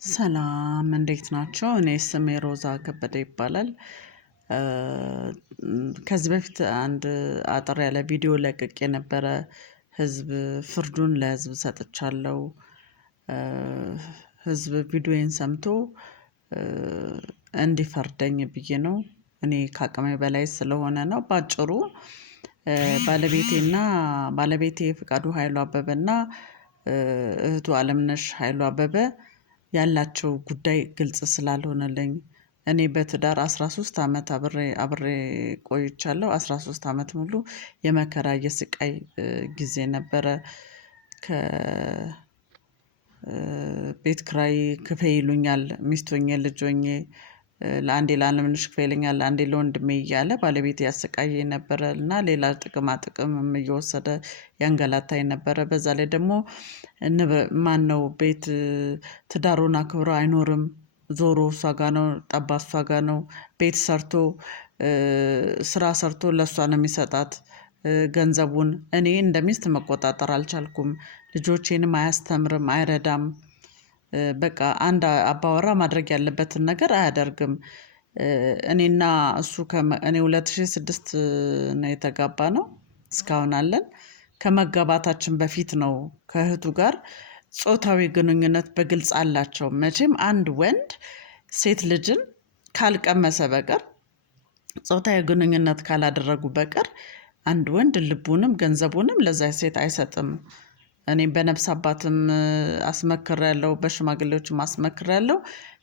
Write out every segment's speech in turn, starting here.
ሰላም እንዴት ናቸው? እኔ ስሜ ሮዛ ከበደ ይባላል። ከዚህ በፊት አንድ አጠር ያለ ቪዲዮ ለቅቄ ነበረ። ህዝብ ፍርዱን ለህዝብ ሰጥቻለሁ። ህዝብ ቪዲዮዬን ሰምቶ እንዲፈርደኝ ብዬ ነው። እኔ ከአቅሜ በላይ ስለሆነ ነው። በአጭሩ ባለቤቴ ፍቃዱ ኃይሉ አበበና እህቱ አለምነሽ ኃይሉ አበበ ያላቸው ጉዳይ ግልጽ ስላልሆነልኝ እኔ በትዳር 13 አመት አብሬ ቆይቻለሁ። 13 አመት ሙሉ የመከራ የስቃይ ጊዜ ነበረ። ከ ቤት ክራይ ክፈይ ይሉኛል ሚስት ሆኜ ልጅ ሆኜ ለአንዴ ለአለምነሽ ክፈይ ይለኛል ለአንዴ ለወንድሜ እያለ ባለቤቴ ያሰቃየኝ ነበረ እና ሌላ ጥቅማ ጥቅምም እየወሰደ ያንገላታኝ ነበረ። በዛ ላይ ደግሞ ማነው ቤት ትዳሩን አክብሮ አይኖርም። ዞሮ እሷ ጋር ነው ጠባ እሷ ጋር ነው። ቤት ሰርቶ ስራ ሰርቶ ለእሷ ነው የሚሰጣት። ገንዘቡን እኔ እንደ ሚስት መቆጣጠር አልቻልኩም። ልጆቼንም አያስተምርም አይረዳም። በቃ አንድ አባወራ ማድረግ ያለበትን ነገር አያደርግም። እኔና እሱ እኔ 2006 ነው የተጋባነው እስካሁን አለን። ከመጋባታችን በፊት ነው ከእህቱ ጋር ጾታዊ ግንኙነት በግልጽ አላቸው። መቼም አንድ ወንድ ሴት ልጅን ካልቀመሰ በቀር ጾታዊ ግንኙነት ካላደረጉ በቀር አንድ ወንድ ልቡንም ገንዘቡንም ለዛ ሴት አይሰጥም። እኔም በነፍስ አባትም አስመክሬያለሁ በሽማግሌዎችም አስመክሬያለሁ።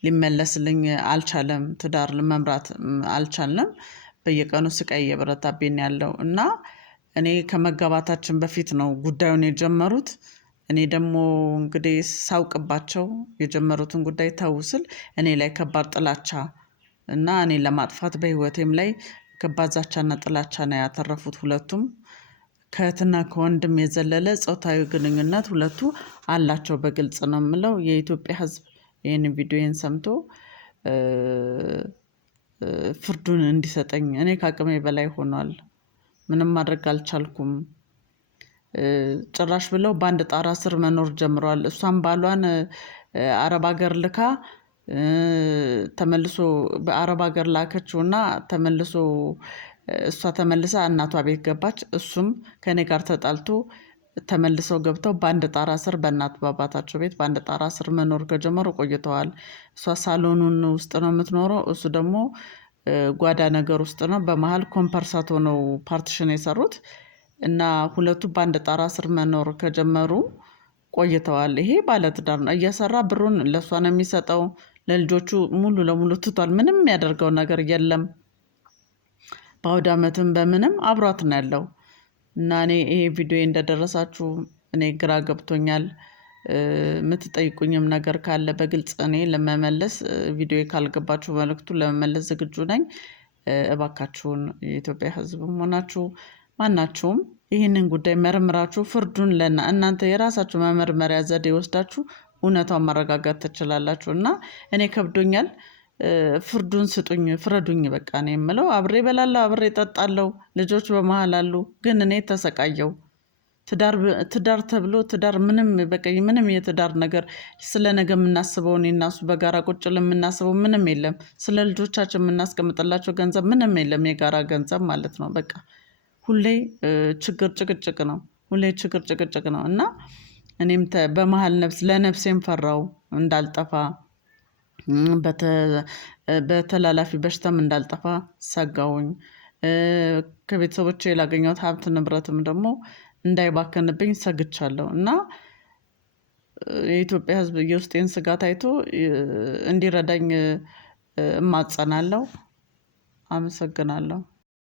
ሊመለስልኝ አልቻለም ትዳር መምራት አልቻልንም። በየቀኑ ስቃይ እየበረታብኝ ነው ያለው እና እኔ ከመጋባታችን በፊት ነው ጉዳዩን የጀመሩት። እኔ ደግሞ እንግዲህ ሳውቅባቸው የጀመሩትን ጉዳይ ተው ስል እኔ ላይ ከባድ ጥላቻ እና እኔን ለማጥፋት በህይወቴም ላይ ከባድ ዛቻና ጥላቻ ነው ያተረፉት ሁለቱም። ከእህትና ከወንድም የዘለለ ጾታዊ ግንኙነት ሁለቱ አላቸው በግልጽ ነው የምለው። የኢትዮጵያ ህዝብ ይሄንን ቪዲዮዬን ሰምቶ ፍርዱን እንዲሰጠኝ እኔ ከአቅሜ በላይ ሆኗል። ምንም ማድረግ አልቻልኩም። ጭራሽ ብለው በአንድ ጣራ ስር መኖር ጀምረዋል። እሷም ባሏን አረብ ሀገር ልካ ተመልሶ በአረብ ሀገር ላከችውና ተመልሶ እሷ ተመልሳ እናቷ ቤት ገባች። እሱም ከእኔ ጋር ተጣልቶ ተመልሰው ገብተው በአንድ ጣራ ስር በእናት በአባታቸው ቤት በአንድ ጣራ ስር መኖር ከጀመሩ ቆይተዋል። እሷ ሳሎኑን ውስጥ ነው የምትኖረው እሱ ደግሞ ጓዳ ነገር ውስጥ ነው። በመሃል ኮምፐርሳቶ ነው ፓርቲሽን የሰሩት እና ሁለቱ በአንድ ጣራ ስር መኖር ከጀመሩ ቆይተዋል። ይሄ ባለትዳር ነው እየሰራ ብሩን ለእሷ ነው የሚሰጠው። ለልጆቹ ሙሉ ለሙሉ ትቷል ምንም የሚያደርገው ነገር የለም። በአውደ አመትም በምንም አብሯት ነው ያለው። እና እኔ ይሄ ቪዲዮ እንደደረሳችሁ እኔ ግራ ገብቶኛል። የምትጠይቁኝም ነገር ካለ በግልጽ እኔ ለመመለስ ቪዲዮ ካልገባችሁ መልእክቱን ለመመለስ ዝግጁ ነኝ። እባካችሁን የኢትዮጵያ ህዝብም ሆናችሁ ማናችሁም ይህንን ጉዳይ መርምራችሁ ፍርዱን እናንተ የራሳችሁ መመርመሪያ ዘዴ ወስዳችሁ እውነታውን ማረጋጋት ትችላላችሁ። እና እኔ ከብዶኛል። ፍርዱን ስጡኝ ፍረዱኝ በቃ ነው የምለው። አብሬ እበላለሁ አብሬ እጠጣለሁ ልጆች በመሃል አሉ ግን እኔ ተሰቃየሁ። ትዳር ተብሎ ትዳር ምንም በቃ ምንም የትዳር ነገር ስለ ነገ የምናስበው እኔና እሱ በጋራ ቁጭ ብለን የምናስበው ምንም የለም። ስለ ልጆቻችን የምናስቀምጥላቸው ገንዘብ ምንም የለም የጋራ ገንዘብ ማለት ነው። በቃ ሁሌ ችግር ጭቅጭቅ ነው። ሁሌ ችግር ጭቅጭቅ ነው። እና እኔም በመሃል ለነፍሴም ፈራው እንዳልጠፋ በተላላፊ በሽታም እንዳልጠፋ ሰጋሁኝ። ከቤተሰቦቼ ላገኘሁት ሀብት ንብረትም ደግሞ እንዳይባከንብኝ ሰግቻለሁ። እና የኢትዮጵያ ህዝብ የውስጤን ስጋት አይቶ እንዲረዳኝ እማጸናለሁ። አመሰግናለሁ